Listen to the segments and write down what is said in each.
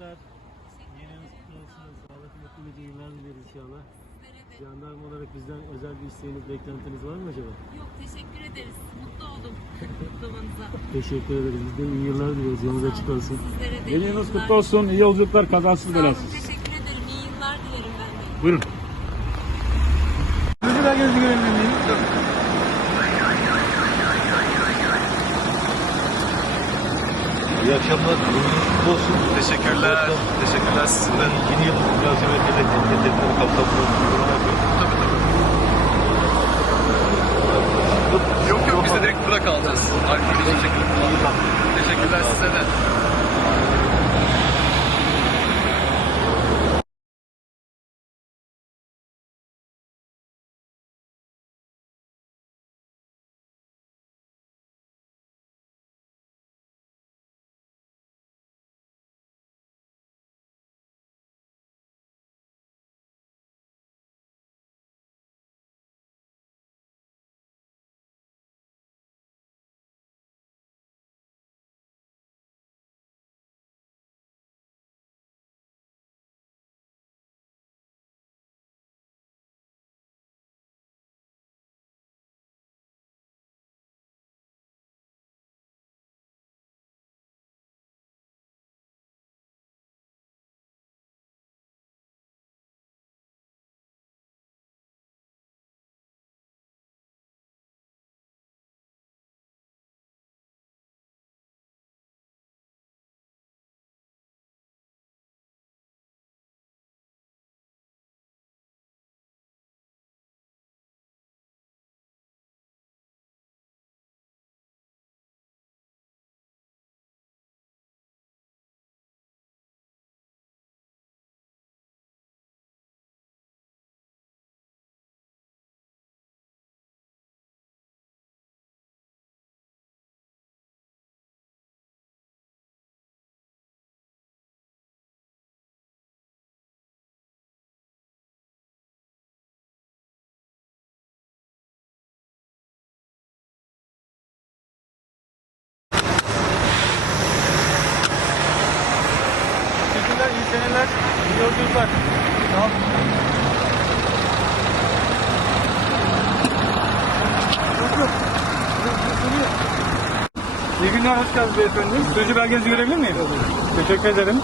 Yeni yılınız kutlu olsun. Sağlıklı, mutlu nice yıllar dileriz inşallah. Sizlere de. Jandarma olarak bizden özel bir isteğiniz, beklentiniz var mı acaba? Yok teşekkür ederiz. Mutlu oldum kutlamanıza. Teşekkür ederiz. Biz de iyi yıllar diliyoruz. Yolunuz açık olsun. Sizlere de Yeni iyi yıllar. kutlu olsun. İyi yolculuklar, kazasız Sağ olun, belasız. teşekkür ederim. İyi yıllar dilerim ben de. Buyurun. Sürücü belgenizi görebilir İyi akşamlar. Kutlu olsun. Teşekkürler. Teşekkürler sizin de. Yeni yıl münasebetiyle hedefleri kapsamında Tabii tabii. Yok yok biz de direkt kalacağız. Alkolü şekilde kullanacağız. Teşekkürler size de. Seneler, yolculuklar. Sağ olun. İyi günler, hoş geldiniz beyefendi. Sürücü belgenizi görebilir miyim? Teşekkür ederim.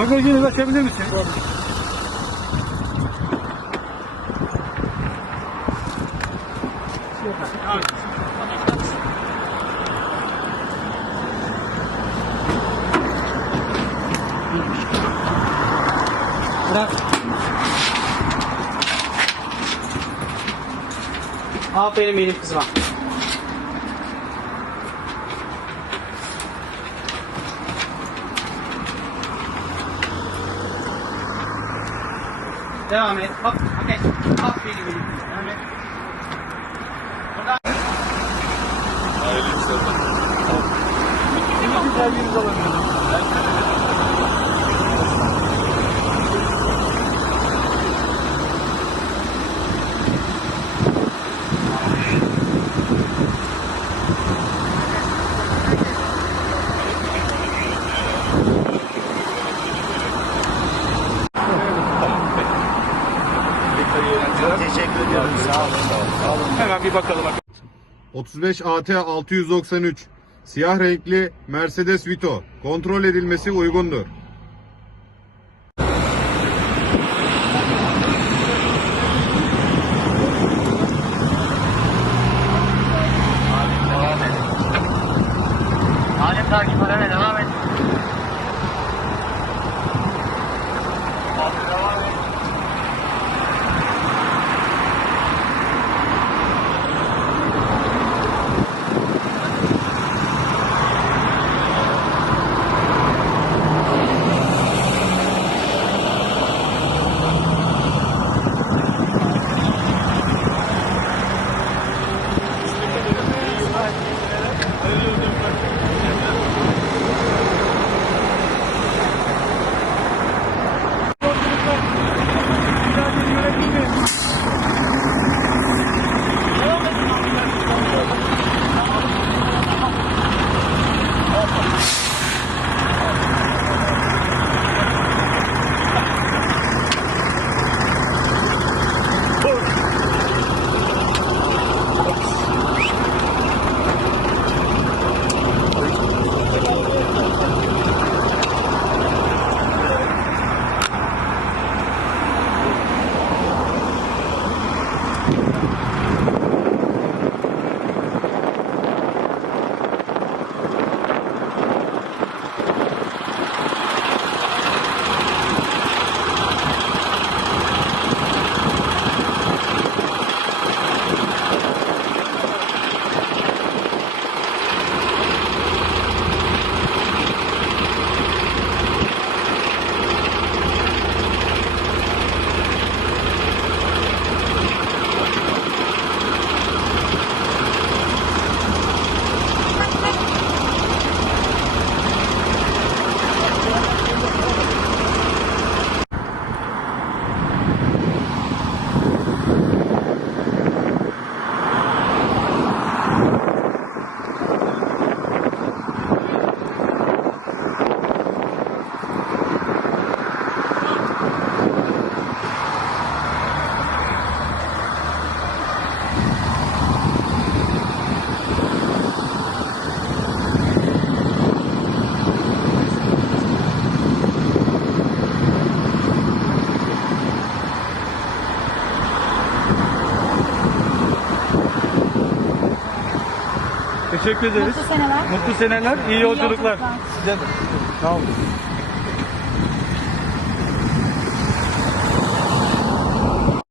Bagajını açabilir misin? Bırak. Aferin benim kızıma. Devam et. Hop. Okay. Aferin benim kızıma. Devam et. Burada. Hayırlı işler. Güzel bir alabilirim. Teşekkür ediyorum. Hemen bir bakalım. 35 AT 693 siyah renkli Mercedes Vito kontrol edilmesi uygundur. Teşekkür ederiz. Mutlu seneler. Mutlu seneler, iyi yolculuklar. yolculuklar. Size de. Sağ olun.